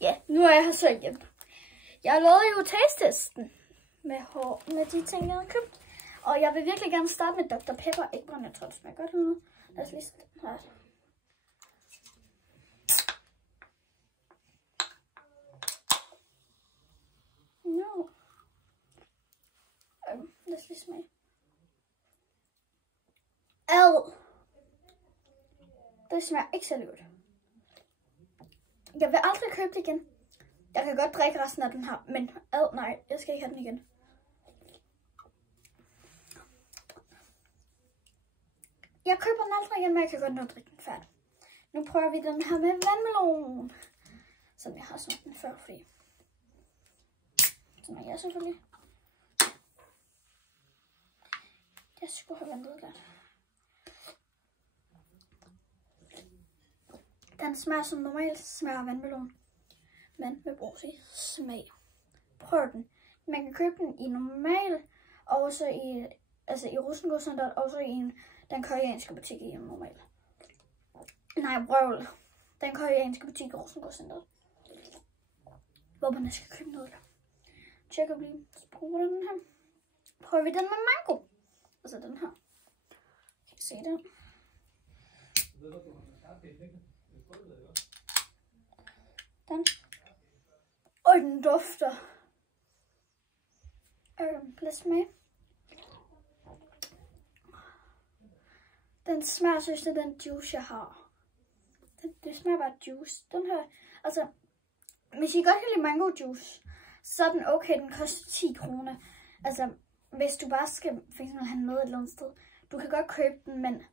Ja, nu er jeg her så igen. Jeg lavede jo taste-testen med de ting, jeg havde købt. Og jeg vil virkelig gerne starte med Dr. Pepper. Ikke bare, jeg tror, det smager godt nu. Lad os lige se den her. No. Lad os lige smage. Ad. Det smager ikke særlig godt. Jeg vil aldrig købe det igen. Jeg kan godt drikke resten af den her, men nej, jeg skal ikke have den igen. Jeg køber den aldrig igen, men jeg kan godt nå at drikke den færdig. Nu prøver vi den her med vandmelon, som jeg har smagt den før, fordi sådan er jeg selvfølgelig. Jeg skulle have ventet lidt. Den smager som normalt smager vandmelon, men med brugsig smag. Prøv den. Man kan købe den i normal, og også i Rosengårdscenteret, og også i den koreanske butik i normal. Nej, vrøvl. Den koreanske butik i Rosengårdscenteret. Hvor man skal købe noget. Tjek op lige. Så prøver den her. Prøver vi den med mango. Altså den her. Kan I se den? Den. Den dufter. Lad os smage. Den smager, synes jeg, den juice, jeg har. Det smager bare juice. Den her, altså, hvis I godt kan lide mango juice, så er den okay. Den koster 10 kroner. Altså, hvis du bare skal for eksempel have med et eller andet sted. Du kan godt købe den, men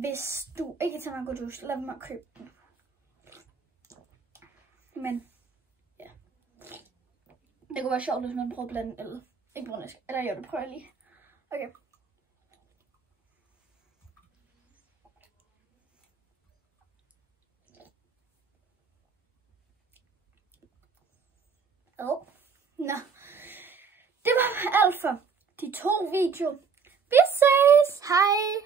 hvis du ikke tager mango juice, lad mig købe den. Men, ja. Det kunne være sjovt, hvis man prøver at blande eller ikke brunæsk. Eller jo, det prøver jeg lige. Okay. Nå. Det var alt for de 2 videoer. Vi ses! Hej!